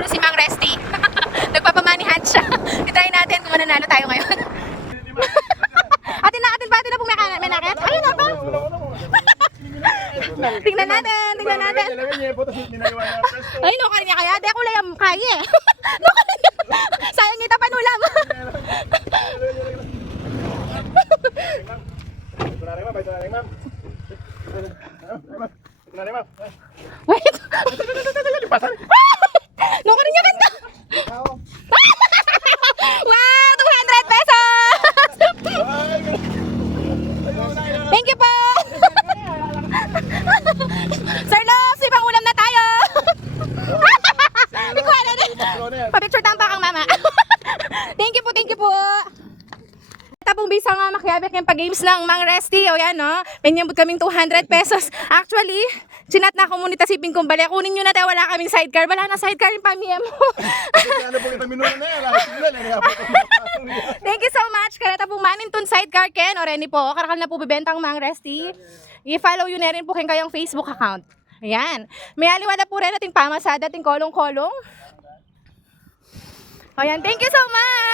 siguro si Mang Resty. Nagpapamanihan siya. I-try natin kung mananalo tayo ngayon. atin na po may nakit. Ayun na pa. Tingnan natin. Ay, no, kanya kaya. Di ako layang kaya eh. No, kanya. Sayang nita panulam. Wait. No, kanya kanta. Wow, 200 pesos. Thank you po. Sir Love, sipang ulam na tayo. Hindi ko alam. Pa-picture tampa kang mama. Thank you po. Ito pong bisa nga makiabik yung pag-games ng Mang Resty. O yan, no? May niyambot kaming 200 pesos. Actually, sinat na komunita si Ping Kumbali. Kunin nyo na tayo, wala kaming sidecar. Wala na sidecar yung pamilya mo. Thank you so much. Kareta pong Maninton sidecar, Ken. O Reni po, karakal na po bibentang Mang Resty. I-follow yun na rin po kayong Facebook account. Ayan. May aliwala po rin ating pamasada, ating kolong-kolong. Ayan, thank you so much!